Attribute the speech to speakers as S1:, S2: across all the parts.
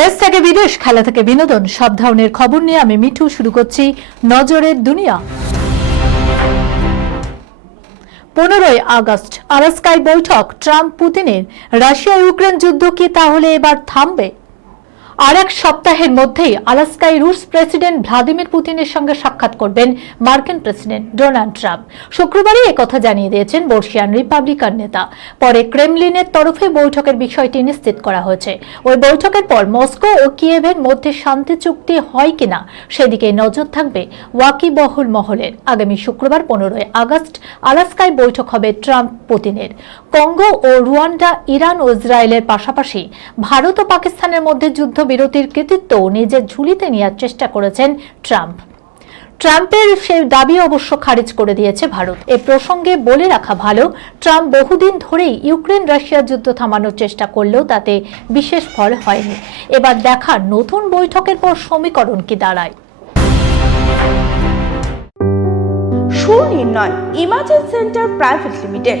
S1: দেশ থেকে বিদেশ, খেলা থেকে বিনোদন, সব ধরনের খবর নিয়ে আমি মিঠু শুরু করছি নজরের দুনিয়া। পনেরোই আগস্ট আলাস্কায় বৈঠক ট্রাম্প পুতিনের রাশিয়া ইউক্রেন যুদ্ধ কি তাহলে এবার থামবে? আর এক সপ্তাহের মধ্যেই আলাস্কায় রুশ প্রেসিডেন্ট ভ্লাদিমির পুতিনের সঙ্গে সাক্ষাৎ করবেন মার্কিন প্রেসিডেন্ট ডোনাল্ড ট্রাম্প। শুক্রবারই একথা জানিয়ে দিয়েছেন বর্ষিয়ান রিপাবলিকান নেতা। পরে ক্রেমলিনের তরফে বৈঠকের বিষয়টি নিশ্চিত করা হয়েছে। ওই বৈঠকের পর মস্কো ও কিয়েভের মধ্যে শান্তি চুক্তি হয় কিনা সেদিকে নজর থাকবে ওয়াকিবহুল মহলের। আগামী শুক্রবার পনেরোই আগস্ট আলাস্কায় বৈঠক হবে ট্রাম্প পুতিনের। কঙ্গো ও রুয়ান্ডা, ইরান ও ইসরায়েলের পাশাপাশি ভারত ও পাকিস্তানের মধ্যে যুদ্ধবিরতির কৃতিত্ব নিজের ঝুলিতে নেওয়ার চেষ্টা করেছেন ট্রাম্প। ট্রাম্পের সেই দাবি অবশ্য খারিজ করে দিয়েছে ভারত। এ প্রসঙ্গে বলে রাখা ভালো, ট্রাম্প বহুদিন ধরেই ইউক্রেন রাশিয়ার যুদ্ধ থামানোর চেষ্টা করলেও তাতে বিশেষ ফল হয়নি। এবার দেখার নতুন বৈঠকের পর সমীকরণ কি দাঁড়ায়।
S2: Sunirnoy imaging centre private limited.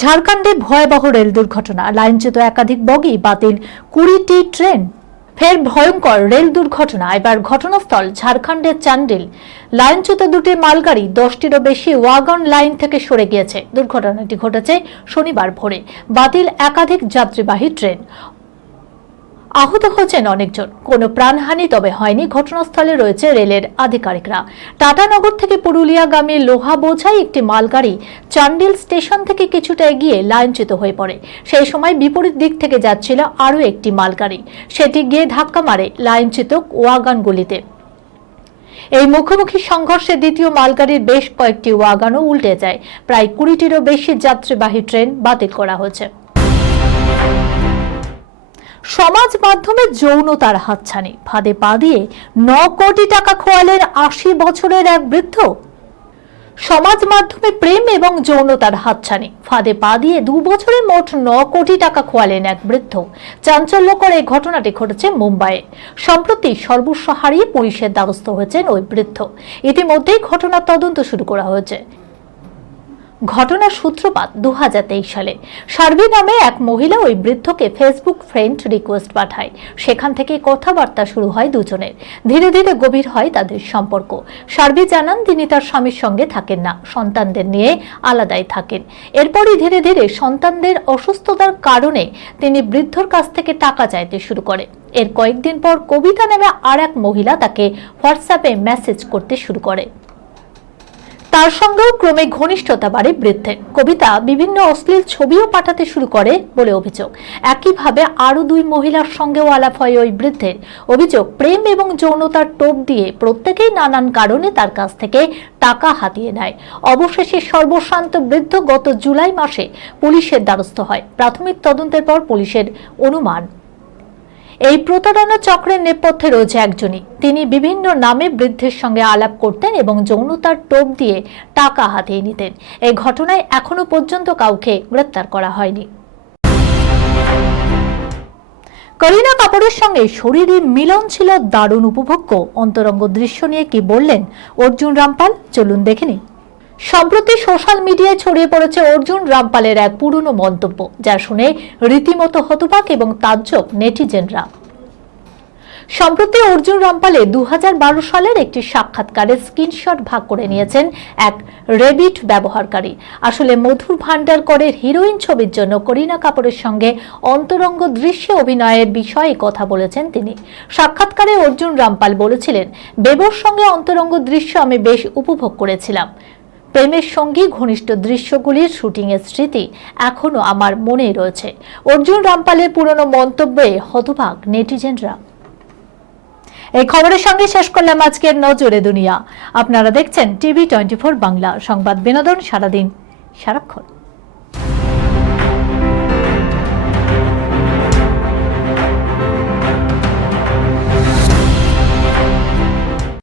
S1: ঝাড়খণ্ডে ভয়াবহ রেল দুর্ঘটনা। লাইনচ্যুত একাধিক বগি বাতিল। কুড়িটি ট্রেন ফের ভয়ঙ্কর রেল দুর্ঘটনা। এবার ঘটনাস্থল ঝাড়খণ্ডের চান্ডিল লাইনচ্যুত দুটি মালগাড়ি, দশটিরও বেশি ওয়াগন লাইন থেকে সরে গিয়েছে। দুর্ঘটনাটি ঘটেছে শনিবার ভোরে। বাতিল একাধিক যাত্রীবাহী ট্রেন। আহত হয়েছেন অনেকজন। কোনো প্রাণহানি তবে হয়নি। ঘটনাস্থলে রয়েছে রেলের আধিকারিকরা। টাটানগর থেকে পুরুলিয়াগামী লোহা বোঝাই একটি মালগাড়ি চান্ডিল স্টেশন থেকে কিছুটা এগিয়ে লাইনচ্যুত হয়ে পড়ে। সেই সময় বিপরীত দিক থেকে যাচ্ছিল আরও একটি মালগাড়ি। সেটি গিয়ে ধাক্কা মারে লাইনচ্যুত ওয়াগানগুলিতে। এই মুখোমুখি সংঘর্ষে দ্বিতীয় মালগাড়ির বেশ কয়েকটি ওয়াগানও উল্টে যায়। প্রায় কুড়িটিরও বেশি যাত্রীবাহী ট্রেন বাতিল করা হয়েছে। সমাজ মাধ্যমে যৌনতার হাতছানি। ফাঁদে পা দিয়ে ন কোটি টাকা খোয়ালেন আশি বছরের এক বৃদ্ধ। সমাজ মাধ্যমে প্রেম এবং যৌনতার হাতছানি। ফাঁদে পা দিয়ে দু বছরে মোট ন কোটি টাকা খোয়ালেন এক বৃদ্ধ। চাঞ্চল্যকর এই ঘটনাটি ঘটেছে মুম্বাইয়ে। সম্প্রতি সর্বস্ব হারিয়ে পুলিশের দ্বারস্থ হয়েছেন ওই বৃদ্ধ। ইতিমধ্যেই ঘটনার তদন্ত শুরু করা হয়েছে। ঘটনার সূত্রপাত দু হাজার তেইশ সালে। সার্বি নামে এক মহিলা ওই বৃদ্ধকে ফেসবুক ফ্রেন্ড রিকোয়েস্ট পাঠায়। সেখান থেকে কথাবার্তা শুরু হয় দুজনের। ধীরে ধীরে গভীর হয় তাদের সম্পর্ক। সার্বি জানান তিনি তার স্বামীর সঙ্গে থাকেন না, সন্তানদের নিয়ে আলাদাই থাকেন। এরপরই ধীরে ধীরে সন্তানদের অসুস্থতার কারণে তিনি বৃদ্ধর কাছ থেকে টাকা চাইতে শুরু করে। এর কয়েকদিন পর কবিতা নামে আর এক মহিলা তাকে হোয়াটসঅ্যাপে মেসেজ করতে শুরু করে। তার সঙ্গেও ক্রমে ঘনিষ্ঠতা বাড়ে বৃদ্ধের। কবিতা বিভিন্ন অশ্লীল ছবিও পাঠাতে শুরু করে বলে অভিযোগ। একইভাবে আরও দুই মহিলার সঙ্গেও আলাপ হয় ওই বৃদ্ধের। অভিযোগ, প্রেম এবং যৌনতার টোপ দিয়ে প্রত্যেকেই নানান কারণে তার কাছ থেকে টাকা হাতিয়ে নেয়। অবশেষে সর্বশান্ত বৃদ্ধ গত জুলাই মাসে পুলিশের দ্বারস্থ হয়। প্রাথমিক তদন্তের পর পুলিশের অনুমান। এই প্রতারণা চক্রের নেপথ্যে রয়েছে একজনই। তিনি বিভিন্ন নামে বৃদ্ধের সঙ্গে আলাপ করতেন এবং যৌনতার টোপ দিয়ে টাকা হাতিয়ে নিতেন। এই ঘটনায় এখনও পর্যন্ত কাউকে গ্রেপ্তার করা হয়নি। করিনা কাপুরের সঙ্গে শরীরের মিলন ছিল দারুণ উপভোগ্য। অন্তরঙ্গ দৃশ্য নিয়ে কি বললেন অর্জুন রামপাল? চলুন দেখে সম্প্রতি সোশ্যাল মিডিয়ায় ছড়িয়ে পড়েছে অর্জুন রামপালের এক পুরনো মন্তব্য, যা শুনে রীতিমতো হতবাক এবং তাজ্জব নেটিজেনরা। সম্প্রতি অর্জুন রামপালে দু হাজার বারো সালের একটি সাক্ষাৎকারে স্ক্রিনশট ভাগ করে নিয়েছেন এক রেবিট ব্যবহারকারী। আসলে মধুর ভান্ডারকরের হিরোইন ছবির জন্য করিনা কাপুরের সঙ্গে অন্তরঙ্গ দৃশ্যে অভিনয়ের বিষয়ে কথা বলেছেন তিনি। সাক্ষাৎকারে অর্জুন রামপাল বলেছিলেন বেবর সঙ্গে অন্তরঙ্গ দৃশ্য আমি বেশ উপভোগ করেছিলাম। প্রেমের সঙ্গী ঘনিষ্ঠ দৃশ্যগুলির শুটিংয়ের স্মৃতি এখনও আমার মনে রয়েছে। অর্জুন রামপালের পুরনো মন্তব্যে হতভাগ নেটিজেনরা। এই খবরের সঙ্গে শেষ করলাম আজকের নজরে দুনিয়া। আপনারা দেখছেন টিভি টোয়েন্টি বাংলা। সংবাদ বিনোদন সারাদিন সারাক্ষণ।